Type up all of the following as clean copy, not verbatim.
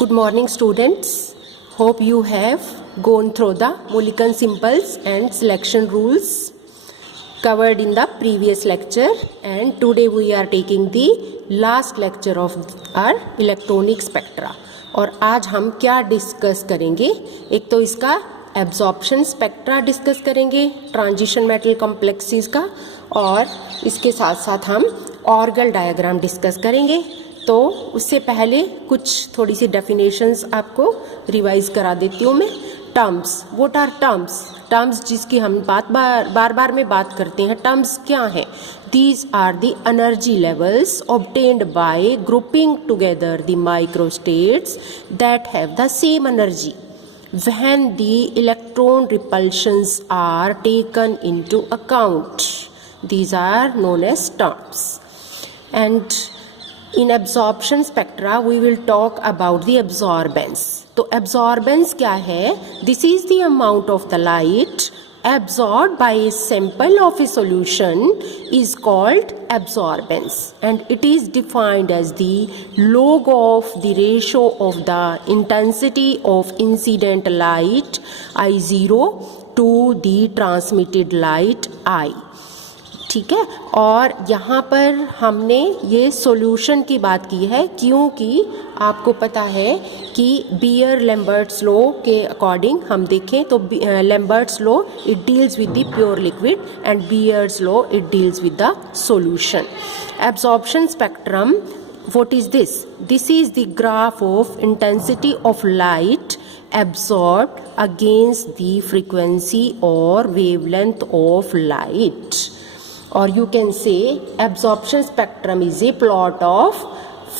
Good morning, students. Hope you have gone through the Mulliken simples and selection rules covered in the previous lecture, and today we are taking the last lecture of our electronic spectra. और आज हम क्या discuss करेंगे? एक तो इसका absorption spectra discuss करेंगे transition metal complexes का, और इसके साथ साथ हम ऑर्गल डायग्राम डिस्कस करेंगे। तो उससे पहले कुछ थोड़ी सी डेफिनेशंस आपको रिवाइज करा देती हूँ मैं। Terms, what are terms? Terms जिसकी हम बार बार में बात करते हैं, टर्म्स क्या हैं? These are the energy levels obtained by grouping together the microstates that have the same energy when the electron repulsions are taken into account. These are known as terms. And in absorption spectra we will talk about the absorbance. तो absorbance क्या है? This is the amount of the light absorbed by a sample of a solution is called absorbance, and it is defined as the log of the ratio of the intensity of incident light I0 to the transmitted light I. ठीक है, और यहाँ पर हमने ये solution की बात की है क्योंकि आपको पता है कि बियर लैम्बर्ट्स लॉ के अकॉर्डिंग हम देखें तो Lambert's law it deals with the pure liquid and bears law it deals with the solution. Absorption spectrum, what is this? This is the graph of intensity of light absorbed against the frequency or wavelength of light. Or you can say absorption spectrum is a plot of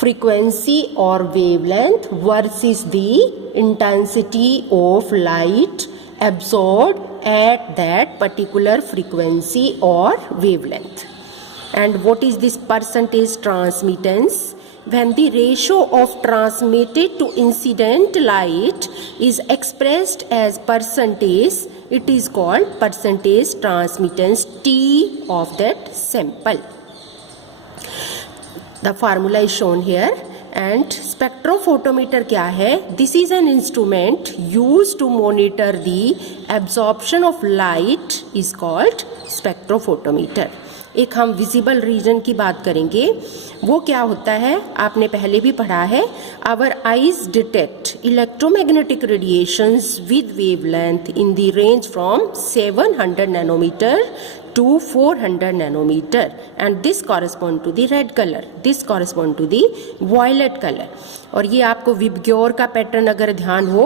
frequency or wavelength versus the intensity of light absorbed at that particular frequency or wavelength. And what is this percentage transmittance? When the ratio of transmitted to incident light is expressed as percentage, it is called percentage transmittance T of that sample. The formula is shown here. And spectrophotometer क्या है? This is an instrument used to monitor the absorption of light is called spectrophotometer. एक हम visible region की बात करेंगे। वो क्या होता है आपने पहले भी पढ़ा है। Our eyes detect electromagnetic radiations with wavelength in the range from 700 nanometer to 400 nanometer, and this correspond to the red color, this correspond to the violet color. और ये आपको विबग्योर का पैटर्न अगर ध्यान हो,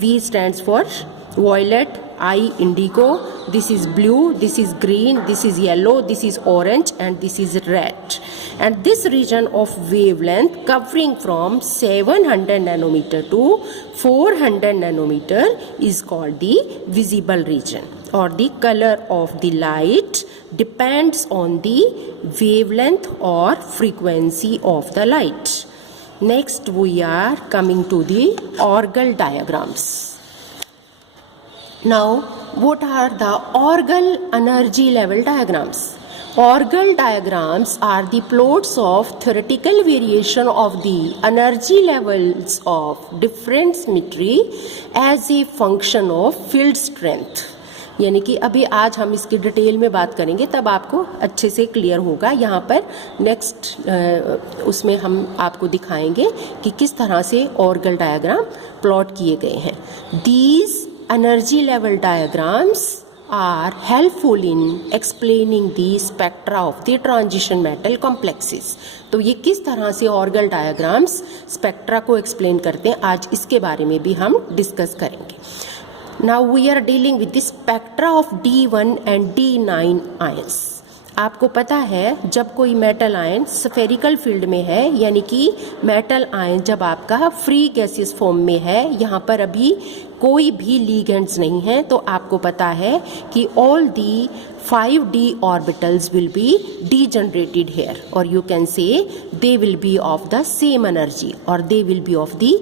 V stands for violet, I indigo, this is blue, this is green, this is yellow, this is orange, and this is red. And this region of wavelength covering from 700 nanometer to 400 nanometer is called the visible region, or the color of the light depends on the wavelength or frequency of the light. Next we are coming to the Orgel diagrams. Now, what are the Orgel energy level diagrams? Orgel diagrams are the plots of theoretical variation of the energy levels of different symmetry as a function of field strength. यानी कि अभी आज हम इसकी detail में बात करेंगे, तब आपको अच्छे से क्लियर होगा। यहाँ पर नेक्स्ट उसमें हम आपको दिखाएंगे कि किस तरह से ऑर्गल डायग्राम प्लॉट किए गए हैं। These energy level diagrams are helpful in explaining the spectra of the transition metal complexes. तो ये किस तरह से ऑर्गल डायग्राम्स स्पेक्ट्रा को एक्सप्लेन करते हैं, आज इसके बारे में भी हम डिस्कस करेंगे। Now we are dealing with the spectra of D1 and D9 ions. आपको पता है जब कोई मेटल आयन स्फेरिकल फील्ड में है, यानी कि मेटल आयन जब आपका फ्री गैसियस फॉर्म में है, यहाँ पर अभी कोई भी लिगेंड्स नहीं है, तो आपको पता है कि all the 5d orbitals will be degenerated here, or you can say they will be of the same energy, or they will be of the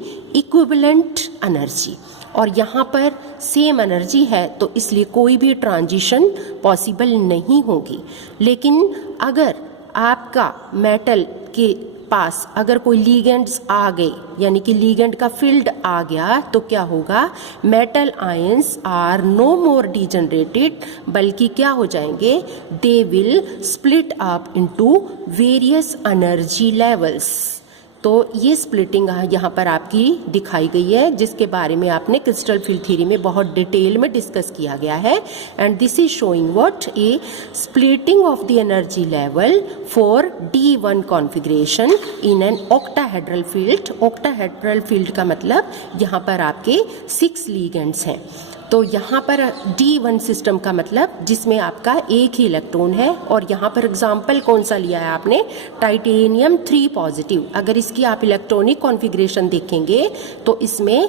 equivalent energy. और यहाँ पर सेम एनर्जी है तो इसलिए कोई भी ट्रांजिशन पॉसिबल नहीं होगी। लेकिन अगर आपका मेटल के पास अगर कोई लीगेंड्स आ गए, यानी कि लीगेंड का फील्ड आ गया, तो क्या होगा, metal ions are no more degenerated, बल्कि क्या हो जाएंगे, they will split up into various energy levels. तो ये स्प्लिटिंग यहाँ पर आपकी दिखाई गई है, जिसके बारे में आपने क्रिस्टल फील्ड थ्योरी में बहुत डिटेल में डिस्कस किया गया है। And this is showing what, A splitting of the energy level for D1 configuration in an octahedral field. Octahedral field का मतलब यहाँ पर आपके 6 लिगेंड्स हैं। तो यहाँ पर D1 सिस्टम का मतलब जिसमें आपका एक ही इलेक्ट्रॉन है, और यहाँ पर एग्जाम्पल कौन सा लिया है आपने, टाइटेनियम 3 पॉजिटिव। अगर इसकी आप इलेक्ट्रॉनिक कॉन्फ़िगरेशन देखेंगे तो इसमें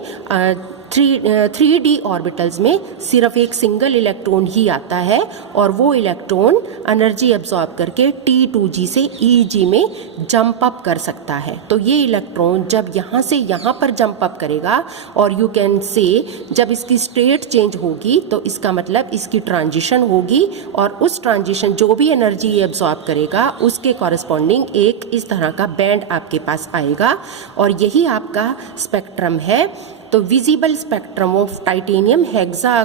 3D ऑर्बिटल्स में सिर्फ एक सिंगल इलेक्ट्रॉन ही आता है, और वो इलेक्ट्रॉन एनर्जी एब्जॉर्ब करके T2G से EG में जंप अप कर सकता है। तो ये इलेक्ट्रॉन जब यहाँ से यहाँ पर जंप अप करेगा, और यू कैन से जब इसकी स्टेट चेंज होगी, तो इसका मतलब इसकी ट्रांजिशन होगी, और उस ट्रांजिशन जो भी एनर्जी ये एब्जॉर्ब करेगा उसके कॉरस्पॉन्डिंग एक इस तरह का बैंड आपके पास आएगा, और यही आपका स्पेक्ट्रम है। तो visible spectrum of titanium hexa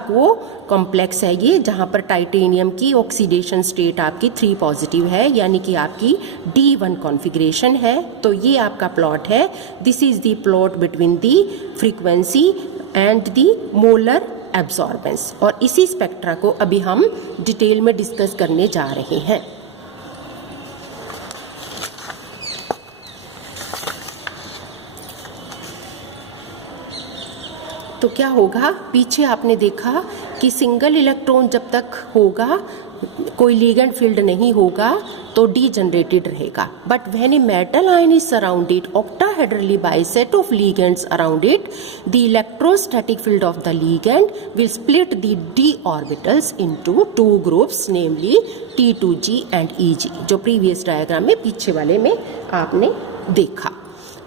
complex है ये, जहाँ पर टाइटेनियम की ऑक्सीडेशन स्टेट आपकी 3 पॉजिटिव है, यानी कि आपकी D1 कॉन्फ़िगरेशन है। तो ये आपका प्लॉट है, this is the plot between the frequency and the molar absorbance. और इसी स्पेक्ट्रा को अभी हम डिटेल में डिस्कस करने जा रहे हैं। तो क्या होगा, पीछे आपने देखा कि सिंगल इलेक्ट्रॉन जब तक होगा, कोई लीगेंड फील्ड नहीं होगा, तो डीजनरेटेड रहेगा। But when a metal ion is surrounded octahedrally by a set of ligands around it, the electrostatic field of the ligand will split the d orbitals into 2 groups, namely T2G and EG, जो previous diagram में पीछे वाले में आपने देखा।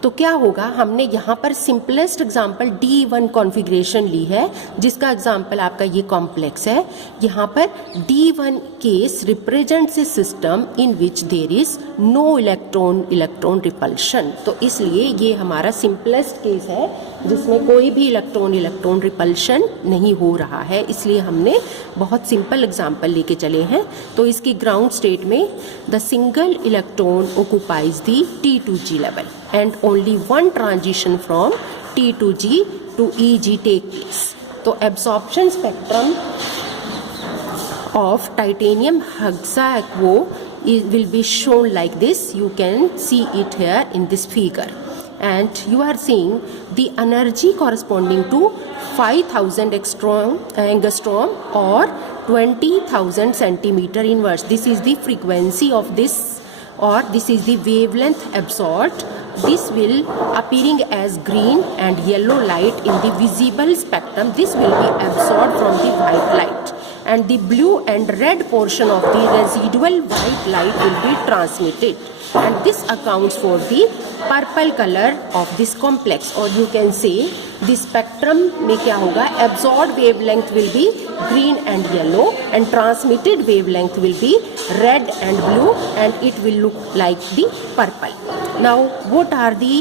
तो क्या होगा, हमने यहाँ पर सिंपलेस्ट एग्जांपल D1 कॉन्फ़िगरेशन ली है, जिसका एग्जांपल आपका ये कॉम्प्लेक्स है। यहाँ पर D1 case represents a system in which there is no electron repulsion. तो इसलिए ये हमारा सिंपलेस्ट केस है जिसमें कोई भी इलेक्ट्रॉन रिपल्शन नहीं हो रहा है, इसलिए हमने बहुत सिंपल एग्जांपल लेके चले हैं। तो इसकी ग्राउंड स्टेट में the single electron occupies the T2G level and only one transition from T2G to EG take place. तो absorption spectrum of titanium hexaquo will be shown like this. You can see it here in this figure, and you are seeing the energy corresponding to 5000 angstrom or 20,000 centimeter inverse. This is the frequency of this, or this is the wavelength absorbed. This will appearing as green and yellow light in the visible spectrum. This will be absorbed from the white light, and the blue and red portion of the residual white light will be transmitted, and this accounts for the purple color of this complex. Or you can say the spectrum में क्या होगा, absorbed wavelength will be green and yellow, and transmitted wavelength will be red and blue, and it will look like the purple. Now what are the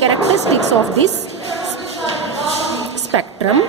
characteristics of this spectrum?